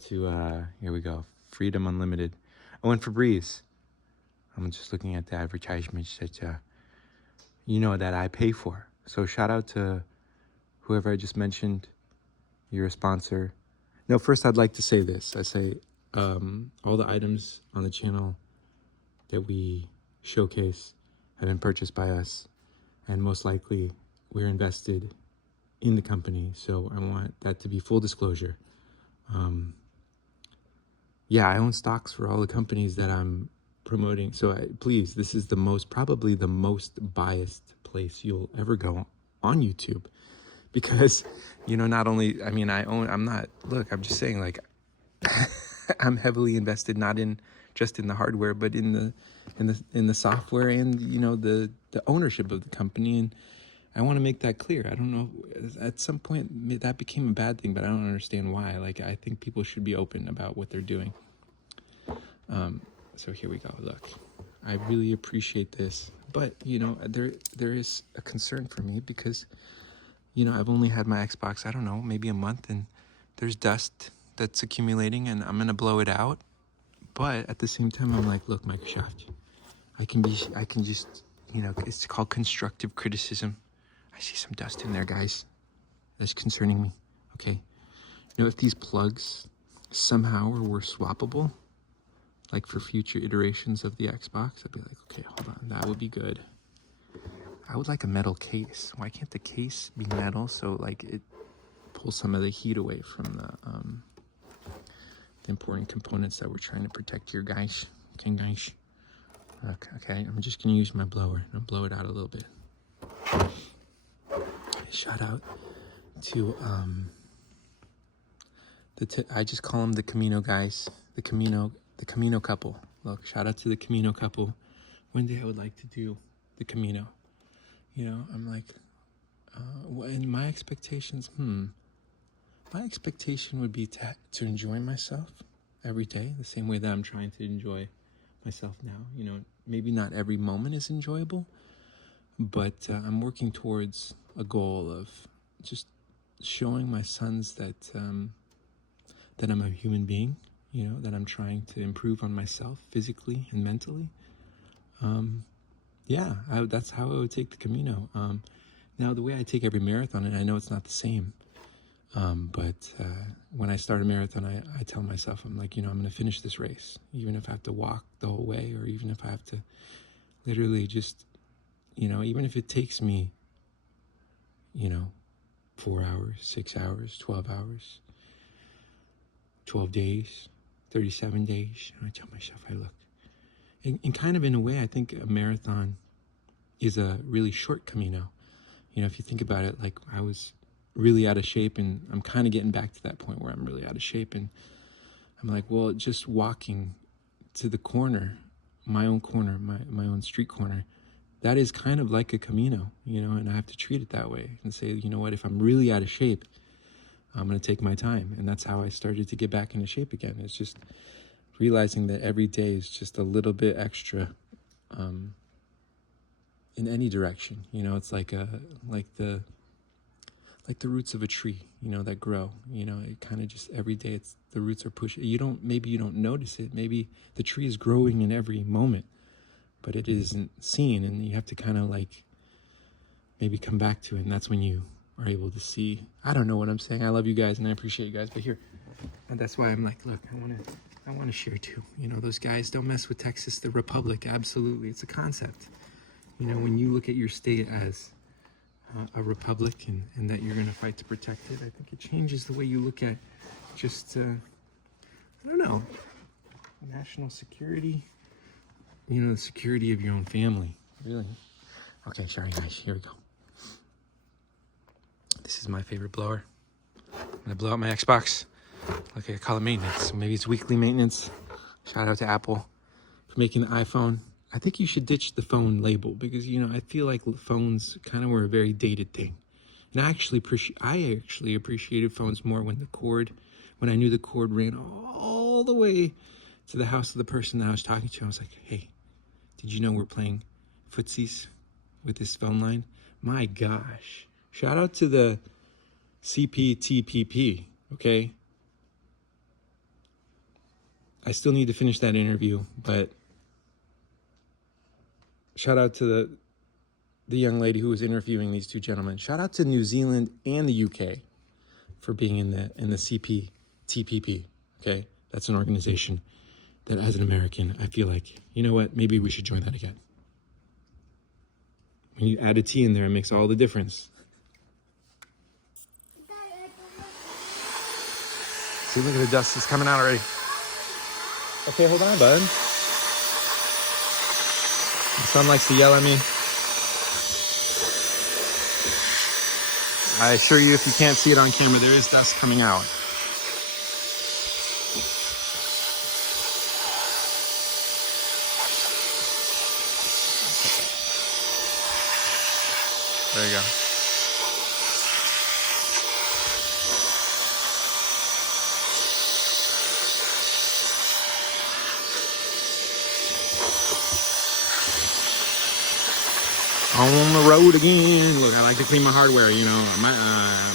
Here we go. Freedom Unlimited. Oh, and Febreze. I'm just looking at the advertisements that that I pay for. So shout out to whoever I just mentioned. You're a sponsor. No, first I'd like to say this. I say all the items on the channel that we showcase have been purchased by us, and most likely we're invested in the company. So I want that to be full disclosure. Yeah, I own stocks for all the companies that I'm promoting. So please, this is probably the most biased place you'll ever go on YouTube, because, not only, I'm just saying, like, I'm heavily invested, not in just in the hardware, but in the software and, the ownership of the company. And I want to make that clear. I don't know, at some point that became a bad thing, but I don't understand why. Like, I think people should be open about what they're doing. So here we go. Look, I really appreciate this, but there is a concern for me because, I've only had my Xbox, I don't know, maybe a month, and there's dust that's accumulating and I'm going to blow it out. But at the same time, I'm like, look, Microsoft, I can just, it's called constructive criticism. I see some dust in there, guys. That's concerning me. Okay. If these plugs somehow were swappable, like for future iterations of the Xbox, I'd be like, okay, hold on, that would be good. I would like a metal case. Why can't the case be metal so like it pulls some of the heat away from the important components that we're trying to protect here, guys? Okay, guys. Okay, I'm just gonna use my blower and blow it out a little bit. Shout out to I just call them the Camino guys, the Camino couple. Look, shout out to the Camino couple. One day I would like to do the Camino. I'm like, and my expectations, my expectation would be to enjoy myself every day, the same way that I'm trying to enjoy myself now. Maybe not every moment is enjoyable, but I'm working towards a goal of just showing my sons that that I'm a human being, that I'm trying to improve on myself physically and mentally. That's how I would take the Camino. Now, the way I take every marathon, and I know it's not the same, but when I start a marathon, I tell myself, I'm like, I'm going to finish this race, even if I have to walk the whole way, or even if I have to literally just, even if it takes me, 4 hours, 6 hours, 12 hours, 12 days, 37 days. I tell myself, and kind of in a way, I think a marathon is a really short Camino. If you think about it, like I was really out of shape, and I'm kind of getting back to that point where I'm really out of shape, and I'm like, well, just walking to the corner, my own street corner, that is kind of like a Camino, and I have to treat it that way and say, you know what, if I'm really out of shape, I'm going to take my time. And that's how I started to get back into shape again. It's just realizing that every day is just a little bit extra in any direction. It's like the roots of a tree, that grow. It kind of just every day the roots are pushing. Maybe you don't notice it. Maybe the tree is growing in every moment, but it isn't seen, and you have to kind of like maybe come back to it, and that's when you are able to see. I don't know what I'm saying. I love you guys and I appreciate you guys, but here, and that's why I'm like, look, I want to share too. Those guys don't mess with Texas, the Republic. Absolutely, it's a concept. When you look at your state as a republic and that you're going to fight to protect it, I think it changes the way you look at just I don't know, national security. The security of your own family, really. Okay, sorry guys, here we go. This is my favorite blower. I'm gonna blow out my Xbox. Okay, I call it maintenance. Maybe it's weekly maintenance. Shout out to Apple for making the iPhone. I think you should ditch the phone label because, I feel like phones kind of were a very dated thing. And I actually appreciated phones more when I knew the cord ran all the way to the house of the person that I was talking to. I was like, hey, did you know we're playing footsies with this phone line? My gosh. Shout out to the CPTPP, okay? I still need to finish that interview, but shout out to the young lady who was interviewing these two gentlemen. Shout out to New Zealand and the UK for being in the CPTPP. Okay, that's an organization that, as an American, I feel like, you know what, maybe we should join that again. When you add a T in there, it makes all the difference. See, look at the dust, it's coming out already. Okay, hold on, bud. My son likes to yell at me. I assure you, if you can't see it on camera, there is dust coming out. There you go. On the road again. Look, I like to clean my hardware, you know. My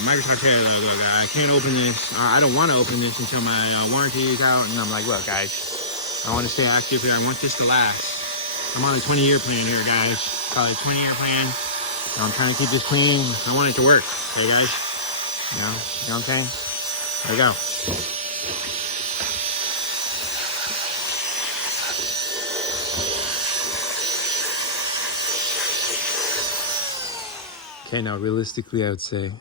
Microsoft said, look, I can't open this. I don't want to open this until my warranty is out. And I'm like, look, guys, I want to stay active here. I want this to last. I'm on a 20-year plan here, guys. Call it a 20-year plan. I'm trying to keep this clean. I want it to work. Okay, guys? You know what I'm saying? There we go. Okay, now realistically, I would say,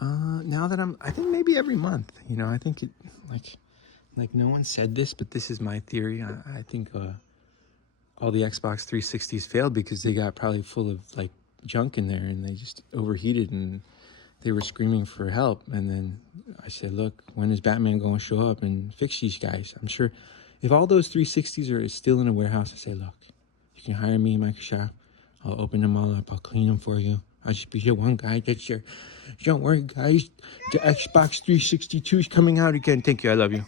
now that I think maybe every month, you know, I think it, like no one said this, but this is my theory. I think all the Xbox 360s failed because they got probably full of like junk in there and they just overheated and they were screaming for help. And then I said, look, when is Batman going to show up and fix these guys? I'm sure if all those 360s are still in a warehouse, I say, look, you can hire me, Microsoft. I'll open them all up. I'll clean them for you. I'll just be your one guy. That's your, don't worry, guys. The Xbox 362 is coming out again. Thank you. I love you.